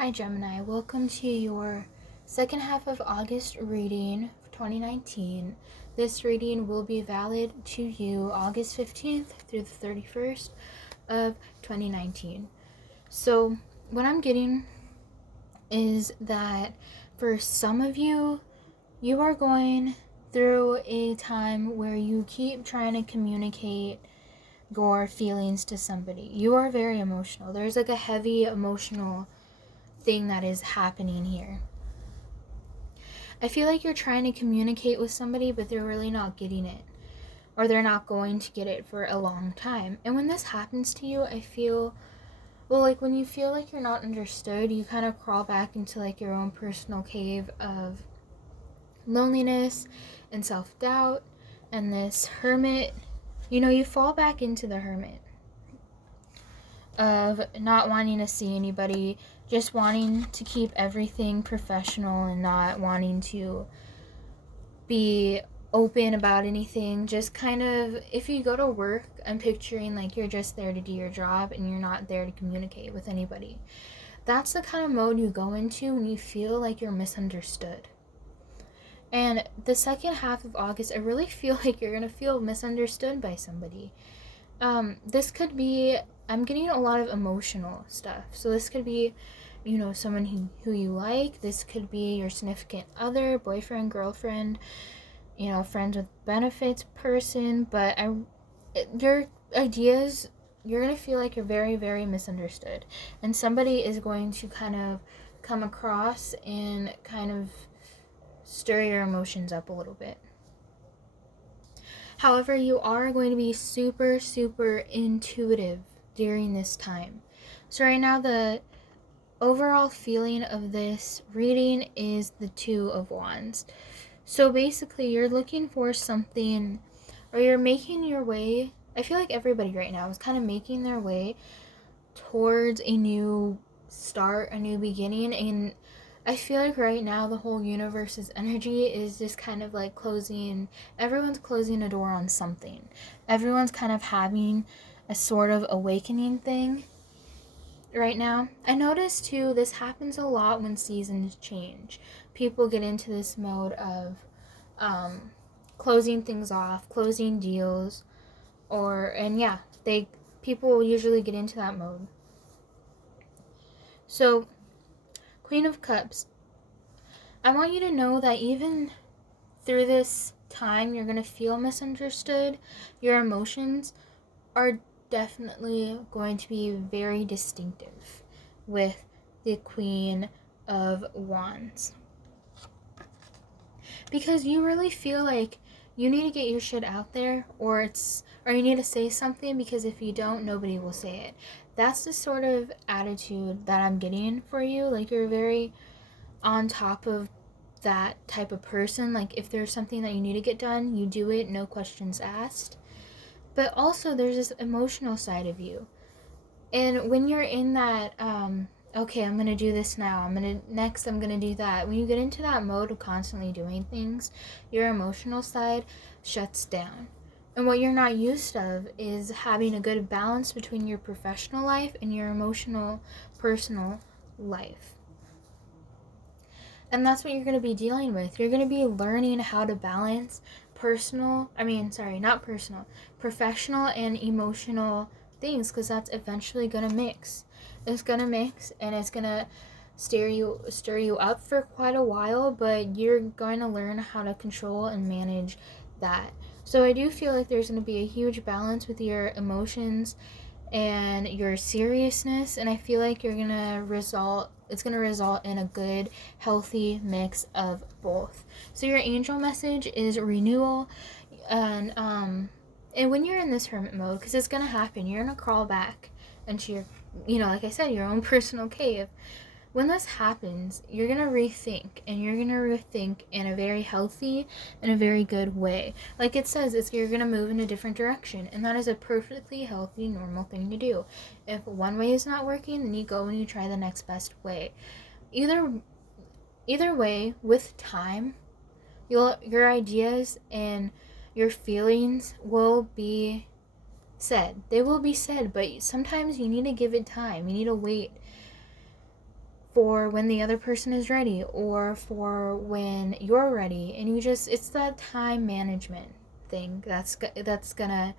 Hi Gemini, welcome to your second half of August reading for 2019. This reading will be valid to you August 15th through the 31st of 2019. So what I'm getting is that for some of you, you are going through a time where you keep trying to communicate your feelings to somebody. You are very emotional. There's like a heavy emotional thing that is happening here. I feel like you're trying to communicate with somebody, but they're really not getting it, or they're not going to get it for a long time. And when this happens to you, I feel, like when you feel like you're not understood, you kind of crawl back into like your own personal cave of loneliness and self-doubt and this hermit. You fall back into the hermit of not wanting to see anybody, just wanting to keep everything professional and not wanting to be open about anything. Just kind of, if you go to work, I'm picturing like you're just there to do your job and you're not there to communicate with anybody. That's the kind of mode you go into when you feel like you're misunderstood. And the second half of August, I really feel like you're going to feel misunderstood by somebody. This could be, I'm getting a lot of emotional stuff. So this could be, someone who you like. This could be your significant other, boyfriend, girlfriend, friends with benefits person. But your ideas, you're going to feel like you're very, very misunderstood. And somebody is going to kind of come across and kind of stir your emotions up a little bit. However, you are going to be super, super intuitive during this time. So right now, the overall feeling of this reading is the Two of Wands. So basically, you're looking for something, or you're making your way. I feel like everybody right now is kind of making their way towards a new start, a new beginning, and I feel like right now the whole universe's energy is just kind of like everyone's closing a door on something. Everyone's kind of having a sort of awakening thing right now. I notice too, this happens a lot when seasons change. People get into this mode of closing things off, closing deals, people usually get into that mode. So, Queen of Cups, I want you to know that even through this time, you're going to feel misunderstood. Your emotions are definitely going to be very distinctive with the Queen of Wands. Because you really feel like you need to get your shit out there, or you need to say something, because if you don't, nobody will say it. That's the sort of attitude that I'm getting for you. Like, you're very on top of that type of person. Like, if there's something that you need to get done, you do it, no questions asked. But also there's this emotional side of you, and when you're in that okay, I'm gonna do this now, I'm gonna do that, when you get into that mode of constantly doing things, your emotional side shuts down. And what you're not used of is having a good balance between your professional life and your emotional personal life. And that's what you're going to be dealing with. You're going to be learning how to balance professional and emotional things, because that's eventually going to mix. It's going to mix, and it's going to stir you up for quite a while, but you're going to learn how to control and manage that. So I do feel like there's going to be a huge balance with your emotions and your seriousness, and I feel like it's going to result in a good, healthy mix of both. So your angel message is renewal, and when you're in this hermit mode, because it's going to happen, you're going to crawl back into your, like I said, your own personal cave. When this happens, you're going to rethink, and you're going to rethink in a very healthy and a very good way. Like it says, you're going to move in a different direction, and that is a perfectly healthy, normal thing to do. If one way is not working, then you go and you try the next best way. Either way, with time, your ideas and your feelings will be said. They will be said, but sometimes you need to give it time. You need to wait for when the other person is ready, or for when you're ready. And it's that time management thing that's gonna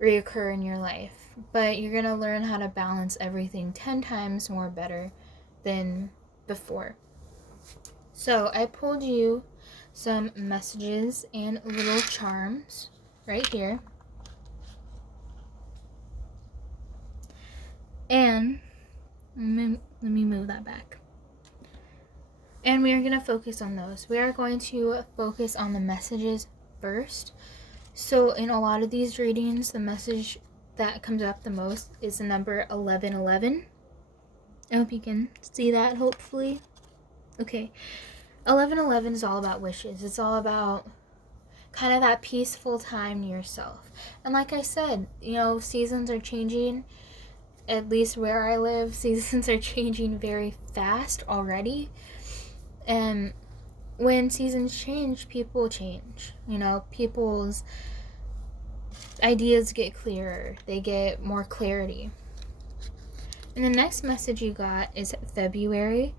reoccur in your life. But you're gonna learn how to balance everything 10 times more better than before. So I pulled you some messages and little charms right here. And let me move that back. And we are going to focus on those. We are going to focus on the messages first. So in a lot of these readings, the message that comes up the most is the number 1111. I hope you can see that, hopefully. Okay. 1111 is all about wishes. It's all about kind of that peaceful time to yourself. And like I said, seasons are changing. At least where I live, seasons are changing very fast already. And when seasons change, people change. People's ideas get clearer. They get more clarity. And the next message you got is February.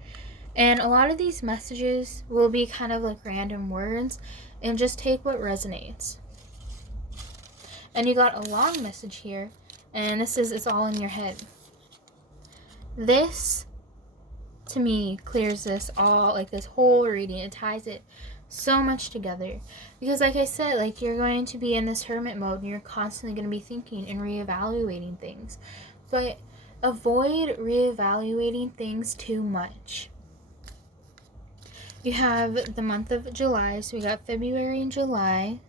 And a lot of these messages will be kind of like random words, and just take what resonates. And you got a long message here, and this is, it's all in your head. This, to me, clears this all, like this whole reading. It ties it so much together. Because like I said, like you're going to be in this hermit mode, and you're constantly going to be thinking and reevaluating things. But avoid reevaluating things too much. You have the month of July, so we got February and July.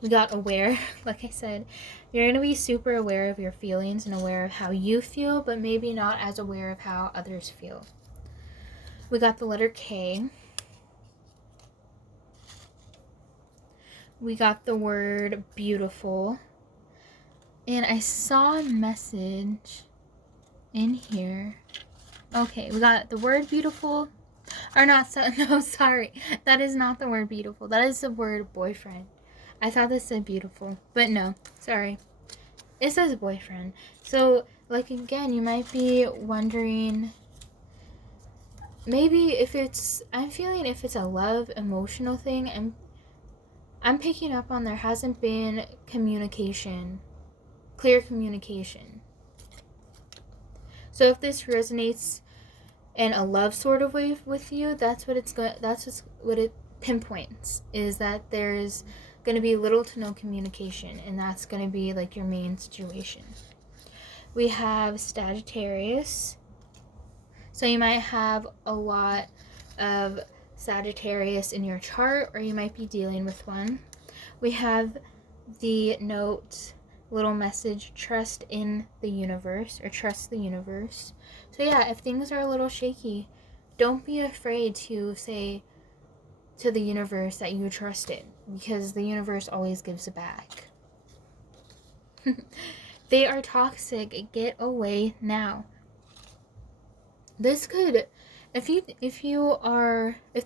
We got aware, like I said. You're going to be super aware of your feelings and aware of how you feel, but maybe not as aware of how others feel. We got the letter K. We got the word beautiful. And I saw a message in here. Okay, we got the word beautiful. Or not, no, sorry. That is not the word beautiful. That is the word boyfriend. I thought this said beautiful, but no, sorry. It says boyfriend. So, like, again, you might be wondering, maybe I'm feeling if it's a love, emotional thing, and I'm picking up on there hasn't been communication, clear communication. So if this resonates in a love sort of way with you, that's what it pinpoints, is that there's going to be little to no communication, and that's going to be like your main situation. We have Sagittarius. So you might have a lot of Sagittarius in your chart, or you might be dealing with one. We have the note, little message, trust in the universe, or trust the universe. So yeah, if things are a little shaky, don't be afraid to say to the universe that you trust it, because the universe always gives it back. They are toxic. Get away now. This could, if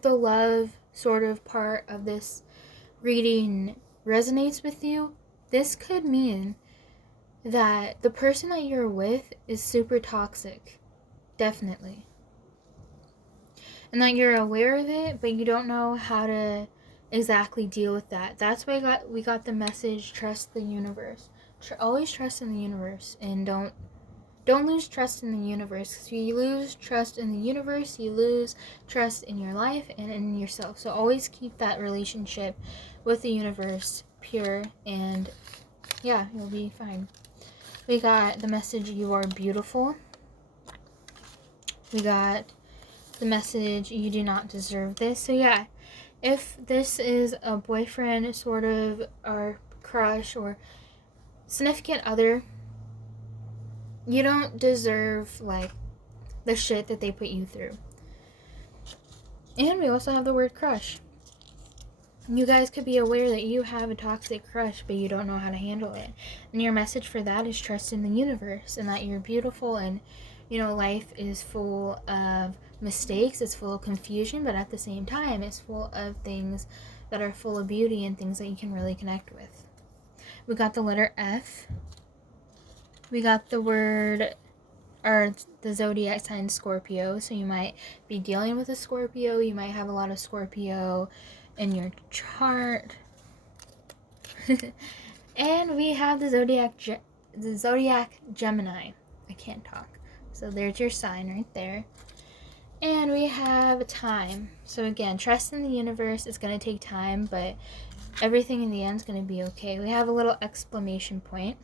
the love sort of part of this reading resonates with you, this could mean that the person that you're with is super toxic. Definitely. And that you're aware of it, but you don't know how to exactly deal with that. That's why we got the message, trust the universe. Always trust in the universe, and don't lose trust in the universe. Because if you lose trust in the universe, you lose trust in your life and in yourself. So always keep that relationship with the universe pure, and yeah, you'll be fine. We got the message, you are beautiful. We got the message, you do not deserve this. So yeah, if this is a boyfriend sort of, or crush, or significant other, you don't deserve like the shit that they put you through. And we also have the word crush. You guys could be aware that you have a toxic crush, but you don't know how to handle it. And your message for that is trust in the universe, and that you're beautiful, and life is full of mistakes, it's full of confusion, but at the same time, it's full of things that are full of beauty and things that you can really connect with. We got the letter F. We got the word or the zodiac sign Scorpio. So you might be dealing with a Scorpio. You might have a lot of Scorpio in your chart. And we have the zodiac Gemini. I can't talk. So there's your sign right there. And we have time. So again, trust in the universe. It's going to take time, but everything in the end is going to be okay. We have a little exclamation point.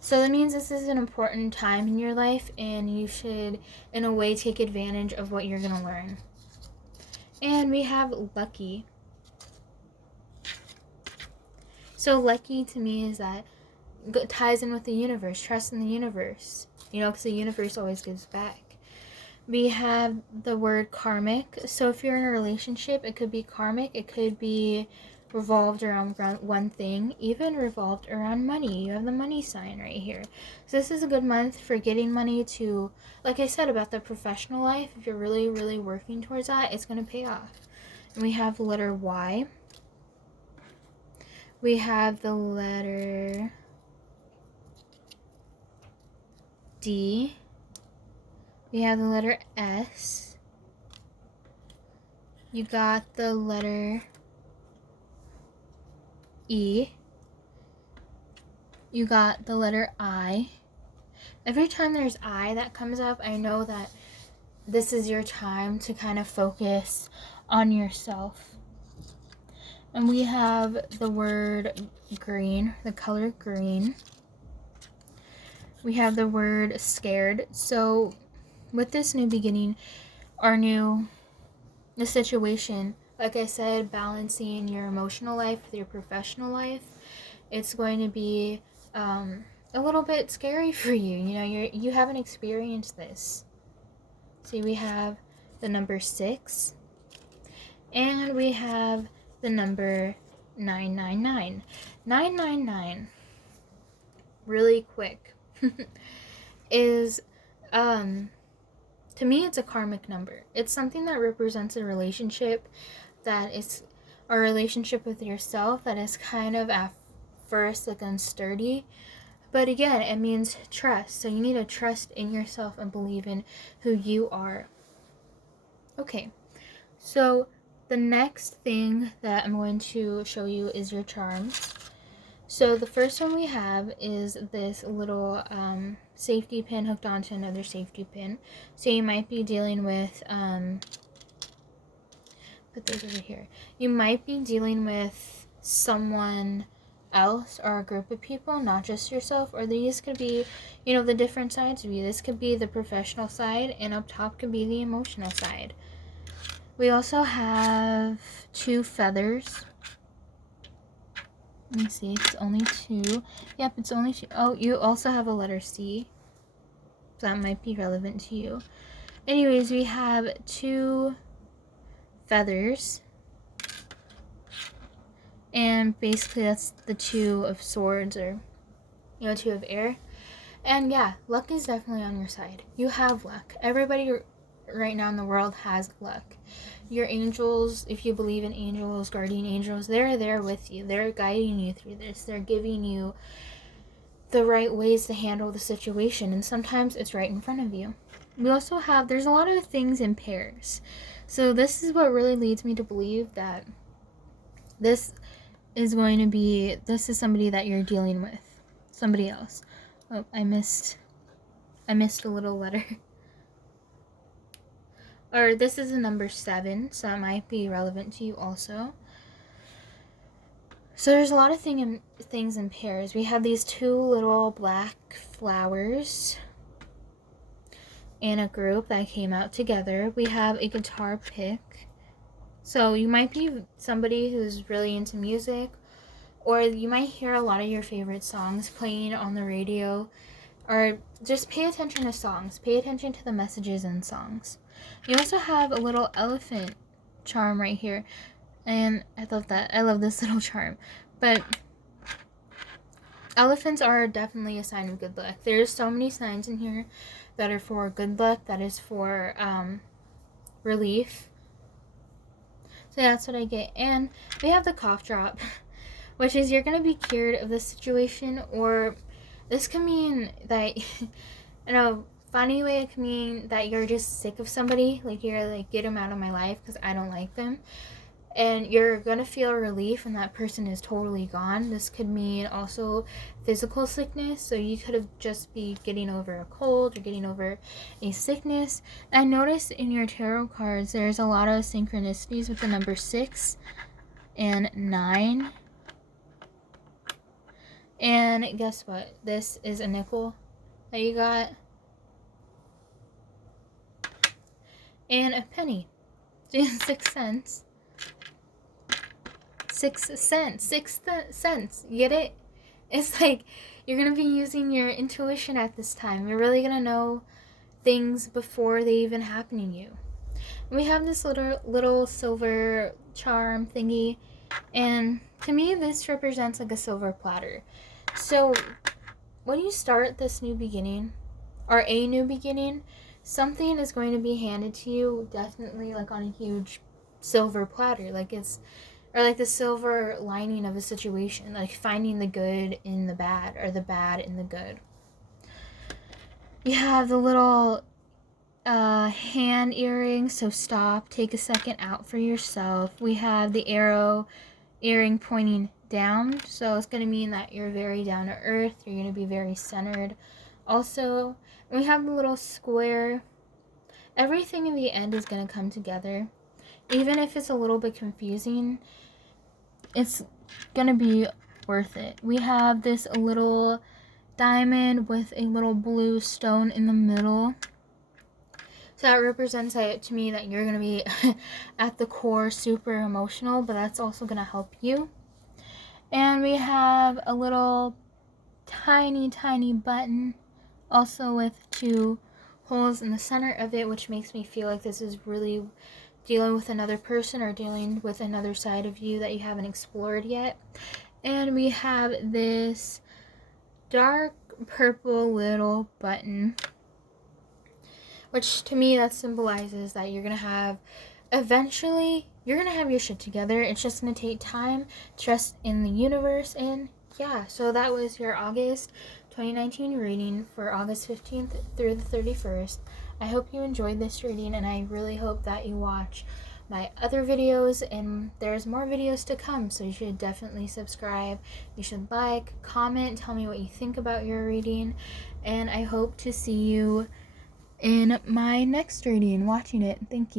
So that means this is an important time in your life, and you should, in a way, take advantage of what you're going to learn. And we have lucky. So lucky to me is that it ties in with the universe. Trust in the universe. You know, because the universe always gives back. We have the word karmic. So if you're in a relationship, it could be karmic. It could be revolved around one thing, even revolved around money. You have the money sign right here. So this is a good month for getting money to, like I said about the professional life, if you're really, really working towards that, it's going to pay off. And we have the letter Y. We have the letter D. We have the letter S. You got the letter E. You got the letter I. Every time there's I that comes up, I know that this is your time to kind of focus on yourself. And we have the word green, the color green. We have the word scared. So with this new beginning, the situation, like I said, balancing your emotional life with your professional life, it's going to be a little bit scary for you. You know, you haven't experienced this. See, we have the number 6, and we have the number 999. 999, really quick, is to me, it's a karmic number. It's something that represents a relationship that is a relationship with yourself that is kind of at first like unsturdy. But again, it means trust. So you need to trust in yourself and believe in who you are. Okay, so the next thing that I'm going to show you is your charms. So the first one we have is this little safety pin hooked onto another safety pin. So you might be dealing with, put those over here. You might be dealing with someone else or a group of people, not just yourself, or these could be, you know, the different sides of you. This could be the professional side, and up top could be the emotional side. We also have 2 feathers. Let me see, it's only 2. Yep, it's only 2. Oh, you also have a letter C. So that might be relevant to you. Anyways, we have 2 feathers. And basically that's the 2 of swords, or, you know, 2 of air. And yeah, luck is definitely on your side. You have luck. Everybody right now in the world has luck. Your angels, if you believe in angels, guardian angels, they're there with you. They're guiding you through this. They're giving you the right ways to handle the situation, and sometimes it's right in front of you. We also have, there's a lot of things in pairs. So this is what really leads me to believe that this is somebody that you're dealing with. Somebody else. Oh, I missed a little letter. Or this is a number 7, so it might be relevant to you also. So there's a lot of things in pairs. We have these 2 little black flowers in a group that came out together. We have a guitar pick. So you might be somebody who's really into music, or you might hear a lot of your favorite songs playing on the radio, or just pay attention to songs. Pay attention to the messages in songs. You also have a little elephant charm right here, and I love this little charm. But elephants are definitely a sign of good luck. There's so many signs in here that are for good luck, that is for relief. So that's what I get. And we have the cough drop, which is you're going to be cured of this situation, or this can mean that In a funny way, it can mean that you're just sick of somebody, like you're like, get them out of my life because I don't like them. And you're gonna feel relief when that person is totally gone. This could mean also physical sickness, so you could have just be getting over a cold or getting over a sickness. I noticed in your tarot cards there's a lot of synchronicities with the number 6 and 9. And guess what? This is a nickel that you got. And a penny. 6 cents. 6 cents. 6 cents. You get it? It's like you're going to be using your intuition at this time. You're really going to know things before they even happen to you. And we have this little silver charm thingy. And to me, this represents like a silver platter. So when you start this new beginning, or a new beginning, something is going to be handed to you, definitely like on a huge silver platter, like it's, or like the silver lining of a situation, like finding the good in the bad, or the bad in the good. You have the little hand earring, so stop, take a second out for yourself. We have the arrow earring pointing down, so it's going to mean that you're very down to earth, you're going to be very centered. Also, we have the little square. Everything in the end is going to come together. Even if it's a little bit confusing, it's going to be worth it. We have this little diamond with a little blue stone in the middle. So that represents to me that you're going to be at the core super emotional, but that's also going to help you. And we have a little tiny button, also with 2 holes in the center of it, which makes me feel like this is really dealing with another person or dealing with another side of you that you haven't explored yet. And we have this dark purple little button, which to me that symbolizes that you're gonna have, eventually you're gonna have your shit together. It's just gonna take time. Trust in the universe. And yeah, so that was your August 2019 reading for August 15th through the 31st. I hope you enjoyed this reading, and I really hope that you watch my other videos, and there's more videos to come, so you should definitely subscribe. You should like, comment, tell me what you think about your reading, and I hope to see you in my next reading, watching it. Thank you.